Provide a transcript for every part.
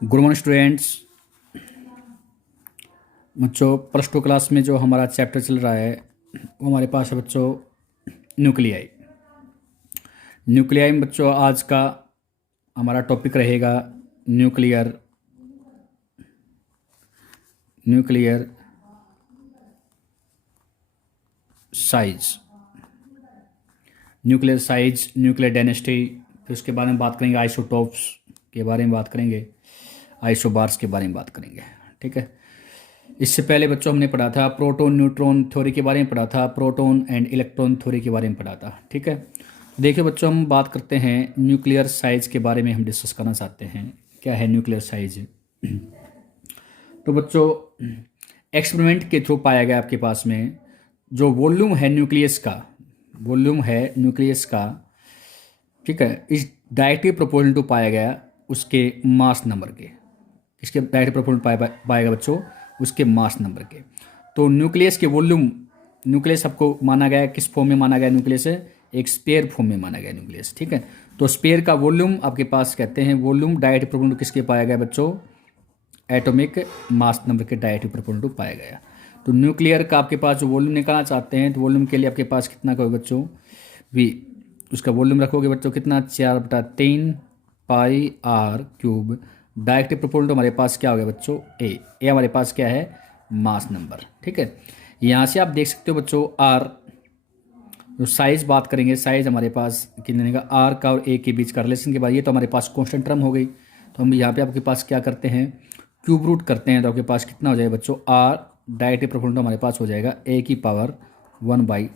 Good morning students. बच्चों plus two class में जो हमारा चैप्टर चल रहा है वो हमारे पास है बच्चों न्यूक्लियाई। न्यूक्लियाई में बच्चों आज का हमारा टॉपिक रहेगा nuclear nuclear size nuclear dynasty. फिर उसके बारे में बात करेंगे आइसोटोप्स के बारे में बात करेंगे, आइसोबार्स के बारे में बात करेंगे। ठीक है, इससे पहले बच्चों हमने पढ़ा था प्रोटॉन न्यूट्रॉन थ्योरी के बारे में पढ़ा था, प्रोटॉन एंड इलेक्ट्रॉन थ्योरी के बारे में पढ़ा था। ठीक है, देखिए बच्चों हम बात करते हैं न्यूक्लियर साइज के बारे में, हम डिस्कस करना चाहते हैं क्या है न्यूक्लियर साइज। तो बच्चों एक्सपेरिमेंट के थ्रू पाया गया आपके पास में जो वॉल्यूम है न्यूक्लियस का, ठीक है, इस डायरेक्टली प्रोपोर्शनल टू पाया गया उसके मास नंबर के, इसके डायरेक्ट प्रोपोर्शनल पाएगा बच्चों उसके मास नंबर के। तो न्यूक्लियस के वॉल्यूम, न्यूक्लियस आपको माना गया किस फॉर्म में माना गया, न्यूक्लियस एक स्पेयर फॉर्म में माना गया न्यूक्लियस। ठीक है, तो स्पेयर का वॉल्यूम आपके पास कहते हैं वॉल्यूम डायरेक्ट प्रोपोर्शनल टू किसके पाया गया बच्चों, एटॉमिक मास नंबर के डायरेक्ट प्रोपोर्शनल टू पाया गया। तो न्यूक्लियर का आपके पास जो वॉल्यूम निकालना चाहते हैं तो वॉल्यूम के लिए आपके पास कितना का होगा बच्चों, वी उसका वॉल्यूम रखोगे बच्चों कितना 4/3 pi r cube. Direct proportional to हमारे पास क्या हो गया बच्चों, ए हमारे पास क्या है मास नंबर। ठीक है, यहाँ से आप देख सकते हो बच्चों आर, जो साइज बात करेंगे साइज हमारे पास कितने का, आर का और ए के बीच का रिलेशन के बाद ये तो हमारे पास कॉन्स्टेंट टर्म हो गई। तो हम यहाँ पे आपके पास क्या करते हैं क्यूब रूट करते हैं तो आपके पास कितना हो जाएगा बच्चों, आर डायरेक्ट प्रोपोर्शनल टू हमारे पास हो जाएगा A⁻⁴।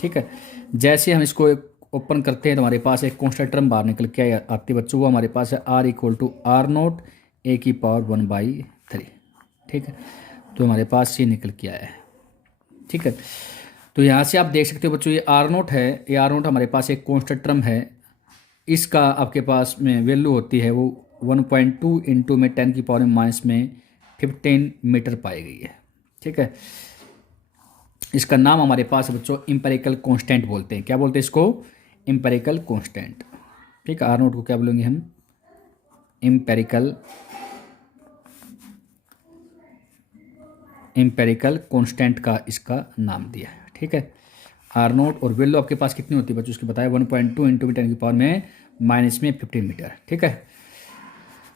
ठीक है, जैसे हम इसको ओपन करते हैं तो हमारे पास एक कॉन्स्टेंट टर्म बाहर निकल के आती है बच्चों, वो हमारे पास है R=R0 A⁻⁴। ठीक है, तो हमारे पास ये निकल के आया है। ठीक है, तो यहाँ से आप देख सकते हो बच्चों ये R0 है, ये R0 हमारे पास एक कॉन्स्टेंट टर्म है, इसका आपके पास में वैल्यू होती है वो 1.2 इंटू में 10⁻⁻15 मीटर पाई गई है। ठीक है, इसका नाम हमारे पास बच्चों इंपेरिकल कांस्टेंट बोलते हैं। क्या बोलते हैं इसको, इंपेरिकल कांस्टेंट। ठीक है, R0 को क्या बोलेंगे हम, इंपेरिकल कांस्टेंट का इसका नाम दिया है। ठीक है, R0 और वैल्यू आपके पास कितनी होती है बच्चों, उसके बताया 1.2 इंटू में 10⁻⁻15 मीटर। ठीक है,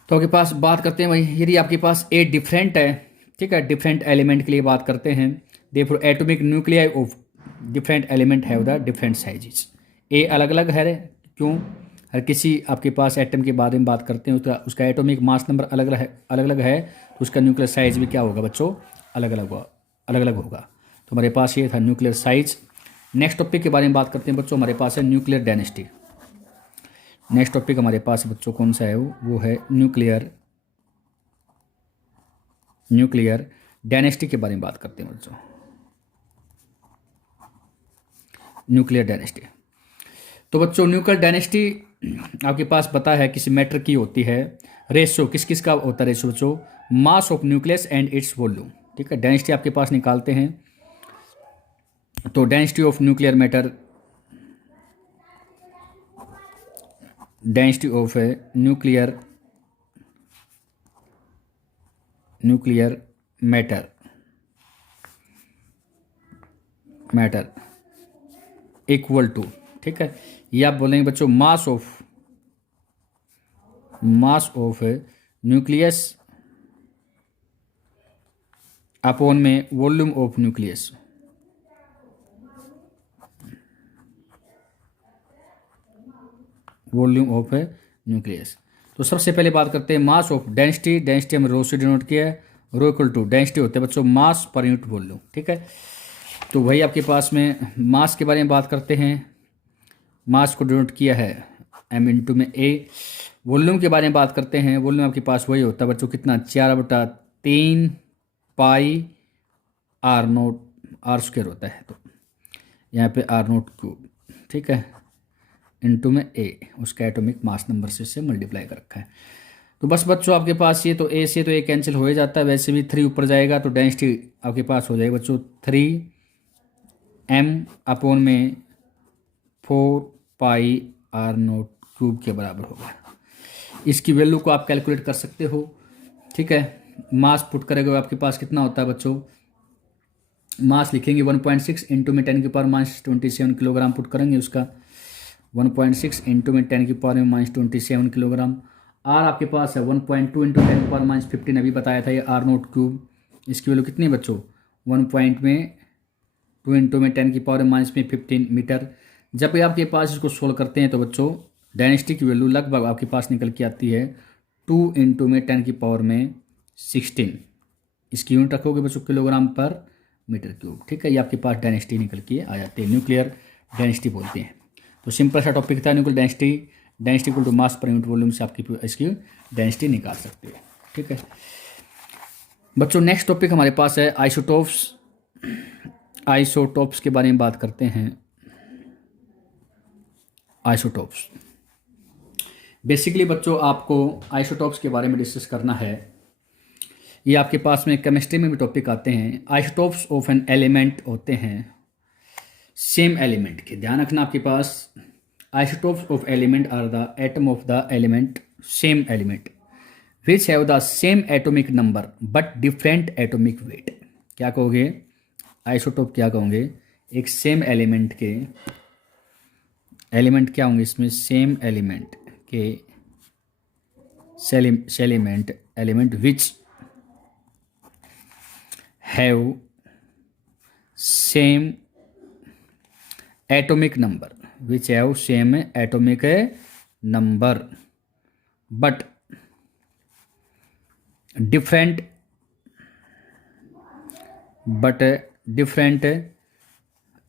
तो आपके पास बात करते हैं भाई यदि आपके पास ए डिफरेंट है, ठीक है, डिफरेंट एलिमेंट के लिए बात करते हैं, therefore atomic nuclei of different element have the different sizes. ए अलग अलग है, क्यों, हर किसी आपके पास एटम के बारे में बात करते हैं उसका एटॉमिक मास नंबर अलग अलग है तो उसका न्यूक्लियर साइज भी क्या होगा बच्चों, अलग अलग होगा। तो हमारे पास ये था न्यूक्लियर साइज। नेक्स्ट टॉपिक के बारे में बात करते हैं बच्चों, हमारे पास है न्यूक्लियर डायनेस्टी। नेक्स्ट टॉपिक हमारे पास बच्चों कौन सा है, वो है न्यूक्लियर डायनेस्टी के बारे में बात करते हैं बच्चों। न्यूक्लियर डायनेस्टी, तो बच्चों न्यूक्लियर डायनेस्टी आपके पास पता है किसी मैटर की होती है, रेशो किस किस का होता है रेशो बच्चों, mass of nucleus and its volume. ठीक है, डायनेस्टी आपके पास निकालते हैं तो density of nuclear matter, density of nuclear matter equal to, ठीक है, ये आप बोलेंगे बच्चों मास ऑफ न्यूक्लियस अपॉन में volume of nucleus. Volume of nucleus. तो सबसे पहले बात करते हैं मास ऑफ डेंसिटी हम रो से डिनोट किया है, रो इक्वल टू डेंसिटी होते हैं बच्चों मास पर यूनिट वॉल्यूम। ठीक है, तो वही आपके पास में मास के बारे में बात करते हैं, मास को डिनोट किया है m इंटू में a। वॉल्यूम के बारे में बात करते हैं, वॉल्यूम आपके पास वही होता है बच्चों कितना 4/3 पाई R0 R² होता है, तो यहाँ पे R0 क्यूब, ठीक है, इंटू में a, उसका एटॉमिक मास नंबर से मल्टीप्लाई कर रखा है। तो बस बच्चों आपके पास ये तो a से तो a कैंसिल हो ही जाता है, वैसे भी 3 ऊपर जाएगा तो डेंसिटी आपके पास हो जाएगा बच्चों 3m अपॉन में 4 पाई R0 क्यूब के बराबर होगा। इसकी वैल्यू को आप कैलकुलेट कर सकते हो। ठीक है, मास पुट करेंगे आपके पास कितना होता है बच्चों, मास लिखेंगे 1.6 इंटू में 10⁻27 किलोग्राम पुट करेंगे उसका, 1.6 इंटू में 10⁻27 किलोग्राम। आर आपके पास है 1.2 इंटू 10⁻15 अभी बताया था ये आर नोट क्यूब। इसकी वैल्यू कितनी है बच्चों, 1.2 इंटू में 10⁻15 मीटर। जब भी आपके पास इसको सोल्व करते हैं तो बच्चों डेंसिटी की वैल्यू लगभग आपके पास निकल के आती है 2 इंटू में 10⁻16। इसकी यूनिट रखोगे बच्चों किलोग्राम पर मीटर क्यूब। ठीक है, ये आपके पास डेंसिटी निकल के आ जाती है, न्यूक्लियर डेंसिटी बोलते हैं। तो सिंपल सा टॉपिक था nuclear density, density equal to mass per unit volume से आपकी इसकी डेंसिटी निकाल सकते हैं। ठीक है बच्चों, नेक्स्ट टॉपिक हमारे पास है आइसोटोप्स। आइसोटोप्स के बारे में बात करते हैं। आइसोटोप्स बेसिकली बच्चों आपको आइसोटोप्स के बारे में डिस्कस करना है। ये आपके पास में केमिस्ट्री में भी टॉपिक आते हैं। आइसोटोप्स ऑफ एन एलिमेंट होते हैं सेम एलिमेंट के, ध्यान रखना आपके पास isotopes of element are the atom of the element same element which have the same atomic number but different atomic weight. क्या कहोगे, आइसोटोप क्या कहोगे, एक सेम एलिमेंट के, एलिमेंट क्या होंगे इसमें, सेम एलिमेंट के element which have same atomic number, which have same atomic number but different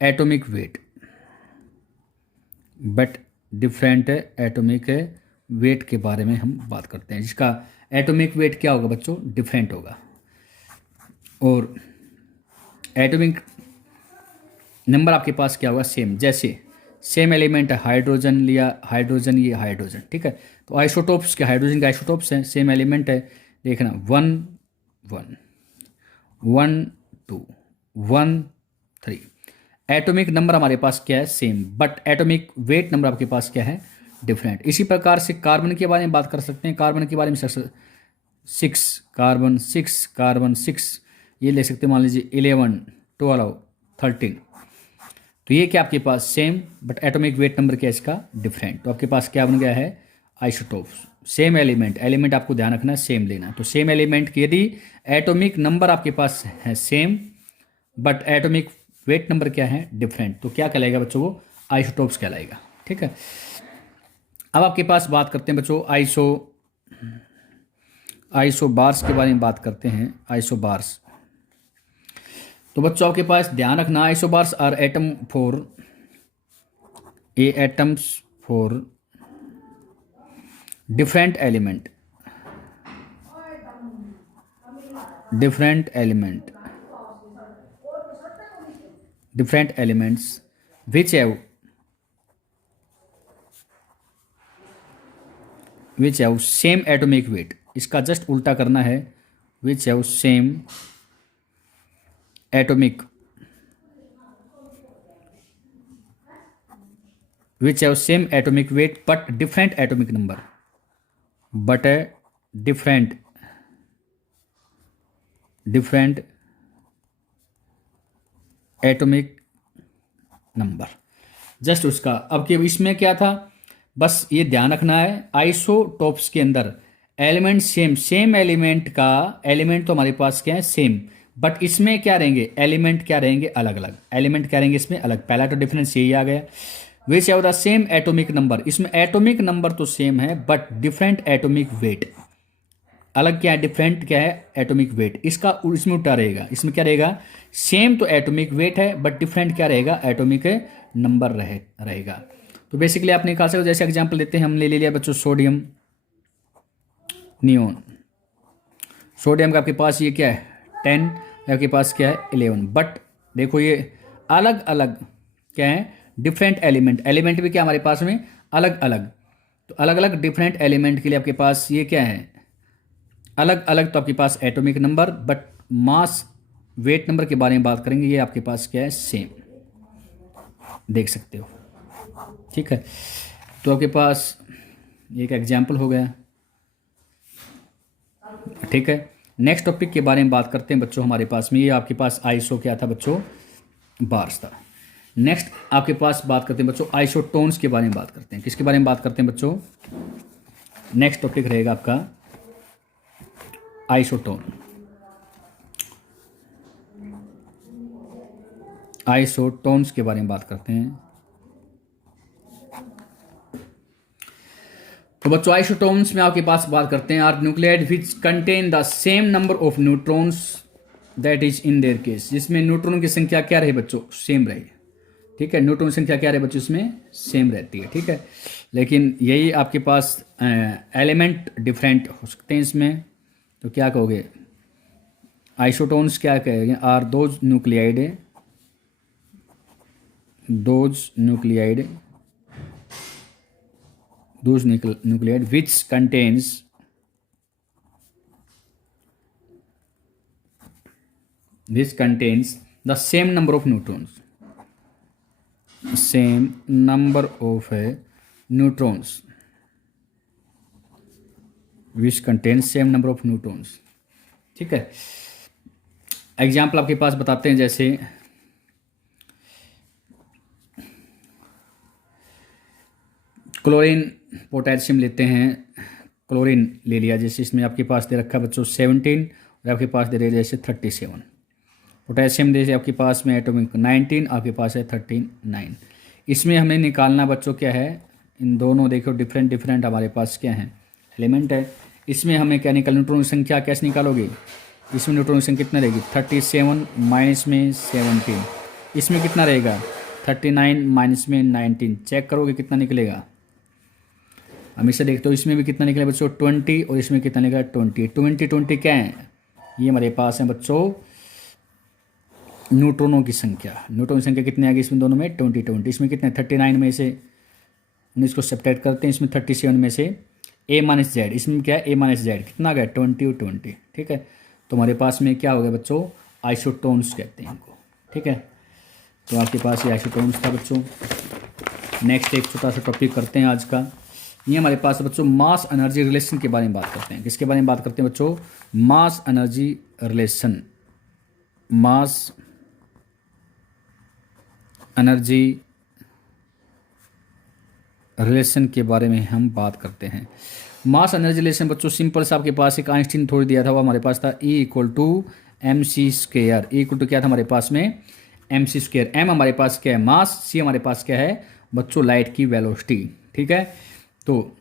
atomic weight, के बारे में हम बात करते हैं, जिसका एटॉमिक वेट क्या होगा बच्चों, डिफरेंट होगा। और एटॉमिक नंबर आपके पास क्या होगा, सेम। जैसे सेम एलिमेंट है, हाइड्रोजन लिया, हाइड्रोजन ये हाइड्रोजन, ठीक है। तो आइसोटोप्स के हाइड्रोजन के आइसोटोप्स हैं, सेम एलिमेंट है, देखना 1 1 1 2 1 3। एटॉमिक नंबर हमारे पास क्या है, same, but atomic weight number आपके पास क्या है, डिफरेंट। इसी प्रकार से कार्बन के बारे में बात कर सकते हैं। कार्बन के बारे में 6 कार्बन 6 ये ले सकते हैं, मान लीजिए 11 12 13। तो ये क्या आपके पास same, but atomic weight number क्या है इसका, डिफरेंट। तो आपके पास क्या बन गया है, आइसोटोप्स। सेम एलिमेंट आपको ध्यान रखना है, सेम लेना है। तो सेम एलिमेंट की यदि एटॉमिक नंबर आपके पास है same but atomic weight number क्या है, डिफरेंट, तो क्या कहलाएगा बच्चों, वो आइसोटोप्स कहलाएगा। ठीक है, अब आपके पास बात करते हैं बच्चों आइसोबार्स के बारे में बात करते हैं। आइसोबार्स, तो बच्चों आपके पास ध्यान रखना, isobars are atoms for different elements which have same atomic weight. इसका जस्ट उल्टा करना है, which have same atomic weight but different atomic number, different atomic number. Just उसका, अब कि इसमें क्या था, बस ये ध्यान रखना है, आइसोटोप्स के अंदर एलिमेंट सेम एलिमेंट का एलिमेंट तो हमारे पास क्या है, सेम, बट इसमें क्या रहेंगे, एलिमेंट क्या रहेंगे, अलग अलग एलिमेंट क्या रहेंगे इसमें, अलग। पहला तो डिफरेंस यही आ गया। विच have the same atomic number, इसमें एटॉमिक नंबर तो सेम है बट डिफरेंट एटॉमिक वेट, अलग क्या है, डिफरेंट क्या है, एटॉमिक वेट। इसका इसमें उल्टा रहेगा, इसमें क्या रहेगा, सेम तो एटॉमिक वेट है बट डिफरेंट क्या रहेगा, एटॉमिक नंबर रहेगा। तो बेसिकली आप निकाल सकते हो, जैसे एग्जांपल देते हैं, हमने ले लिया बच्चों सोडियम नियोन। सोडियम का आपके पास ये क्या है 10, आपके पास क्या है 11, बट देखो ये अलग अलग क्या है, डिफरेंट एलिमेंट भी क्या हमारे पास में अलग अलग। तो अलग अलग डिफरेंट एलिमेंट के लिए आपके पास ये क्या है, अलग अलग। तो आपके पास atomic number but mass weight number के बारे में बात करेंगे, ये आपके पास क्या है, सेम, देख सकते हो। ठीक है, तो आपके पास एक एग्जाम्पल हो गया, ठीक है, नेक्स्ट टॉपिक के बारे में बात करते हैं बच्चों। हमारे पास में ये आपके पास आइसो क्या था बच्चों, बार्स था। नेक्स्ट आपके पास बात करते हैं बच्चों आइसोटोन्स के बारे में बात करते हैं। किसके बारे में बात करते हैं बच्चों, नेक्स्ट टॉपिक रहेगा आपका आइसोटोन। आइसोटोन्स के बारे में बात करते हैं। तो बच्चों आइसोटोन्स में आपके पास बात करते हैं are nuclide which contain the same number of neutrons that is in their case, जिसमें न्यूट्रॉन की संख्या क्या रहे बच्चों, सेम रहे। ठीक है, न्यूट्रॉन संख्या क्या रहे बच्चों, इसमें सेम रहती है। ठीक है, लेकिन यही आपके पास एलिमेंट डिफरेंट हो सकते हैं इसमें, तो क्या कहोगे, आइसोटोन्स क्या कहेंगे, are those nuclide which contains the same number of neutrons, which contains same number of neutrons। ठीक है, एग्जाम्पल आपके पास बताते हैं, जैसे क्लोरीन पोटेशियम लेते हैं, क्लोरीन ले लिया, जैसे इसमें आपके पास दे रखा है बच्चों 17 और आपके पास दे रहे जैसे 37। पोटेशियम जैसे आपके पास में एटॉमिक 19, आपके पास है 39। इसमें हमें निकालना बच्चों क्या है, इन दोनों देखो डिफरेंट हमारे पास क्या है, एलिमेंट है। इसमें हमें क्या निकाल, न्यूट्रॉन की संख्या कैसे निकालोगे, इसमें न्यूट्रॉन की संख्या कितना रहेगी 37 माइनस में 17, इसमें कितना रहेगा 39 माइनस में 19, चेक करोगे कितना निकलेगा। हमेशा देखते हो इसमें भी कितना निकला बच्चों 20 और इसमें कितना निकला 20 क्या है, ये हमारे पास है बच्चों न्यूट्रॉनों की संख्या। न्यूट्रॉन की संख्या कितनी आ गई इसमें दोनों में 20। इसमें कितने 39 में से 19 को सब्ट्रैक्ट करते हैं, इसमें 37 में से a माइनस जेड, इसमें क्या है a माइनस जेड, कितना आ गया 20 और 20। ठीक है, तो हमारे पास में क्या हो गया बच्चों, आइसोटोन्स कहते हैं इनको। ठीक है, तो आपके पास ये आइसोटोन्स था बच्चों। नेक्स्ट एक छोटा सा टॉपिक करते हैं आज का, ये हमारे पास बच्चों मास एनर्जी रिलेशन के बारे में बात करते हैं। किसके बारे में बात करते हैं बच्चों, mass energy relation. Mass energy relation के बारे में हम बात करते हैं। मास एनर्जी रिलेशन बच्चों सिंपल सा आपके पास एक आइंस्टीन थोड़ी दिया था, वो हमारे पास था E=mc²। E= क्या था हमारे पास में mc²। m हमारे पास क्या है मास, c हमारे पास क्या है बच्चों लाइट की वेलोसिटी। ठीक है, तो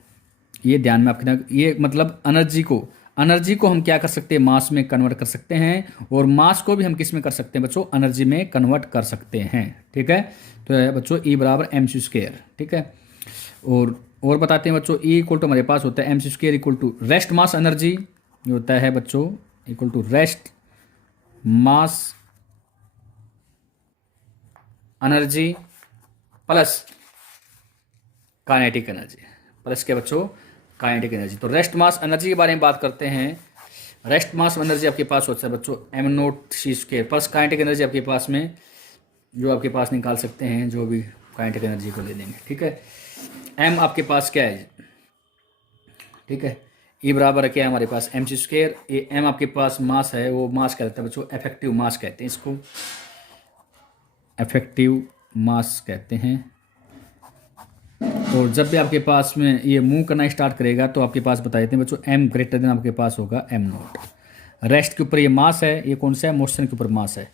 ये ध्यान में आपके, ये मतलब एनर्जी को हम क्या कर सकते हैं, मास में कन्वर्ट कर सकते हैं, और मास को भी हम किस में कर सकते हैं बच्चों, एनर्जी में कन्वर्ट कर सकते हैं। ठीक है, तो है बच्चों E=mc²। ठीक है, और बताते हैं बच्चों E= हमारे पास होता है mc² रेस्ट मास एनर्जी, ये होता है बच्चों = rest mass energy plus kinetic energy, plus क्या बच्चों काइनेटिक एनर्जी। तो रेस्ट मास एनर्जी के बारे में बात करते हैं। रेस्ट मास एनर्जी आपके पास होता है बच्चों m0c² प्लस काइनेटिक एनर्जी आपके पास में जो आपके पास निकाल सकते हैं, जो भी काइनेटिक एनर्जी को ले लेंगे। ठीक है, m आपके पास क्या है, ठीक है, E बराबर क्या है हमारे पास mc²। m आपके पास मास है, वो मास कहते हैं बच्चों इफेक्टिव मास कहते हैं, इसको इफेक्टिव मास कहते हैं। और जब भी आपके पास में ये मूव करना स्टार्ट करेगा तो आपके पास बता देते हैं बच्चों m आपके पास होगा m0। रेस्ट के ऊपर ये मास है, ये कौन सा है मोशन के ऊपर मास है,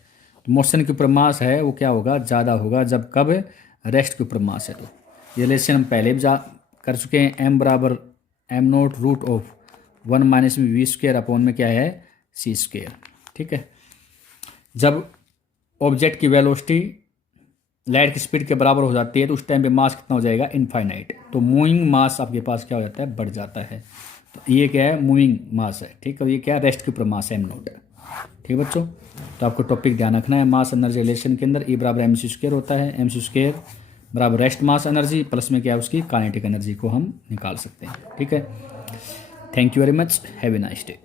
तो मोशन के ऊपर मास है वो क्या होगा ज़्यादा होगा जब कब रेस्ट के ऊपर मास है। तो ये रिलेशन हम पहले भी कर चुके हैं, m बराबर m0√1 माइनस में v² अपॉन में क्या है c²। ठीक है, जब ऑब्जेक्ट की वेलोसिटी लाइट की स्पीड के बराबर हो जाती है तो उस टाइम पे मास कितना हो जाएगा इनफाइनाइट, तो मूविंग मास आपके पास क्या हो जाता है बढ़ जाता है। तो ये क्या है मूविंग मास है। ठीक है, ये क्या है रेस्ट के ऊपर मास है m0। ठीक है बच्चों, तो आपको टॉपिक ध्यान रखना है, मास एनर्जी रिलेशन के अंदर E mc² होता है, mc² बराबर रेस्ट मास एनर्जी प्लस में क्या है उसकी काइनेटिक एनर्जी को हम निकाल सकते हैं। ठीक है, thank you very much, have a nice day.